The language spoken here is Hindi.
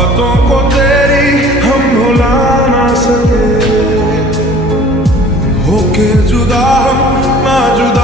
बातों को तेरी हम भुला ना सके, होके जुदा हम ना जुदा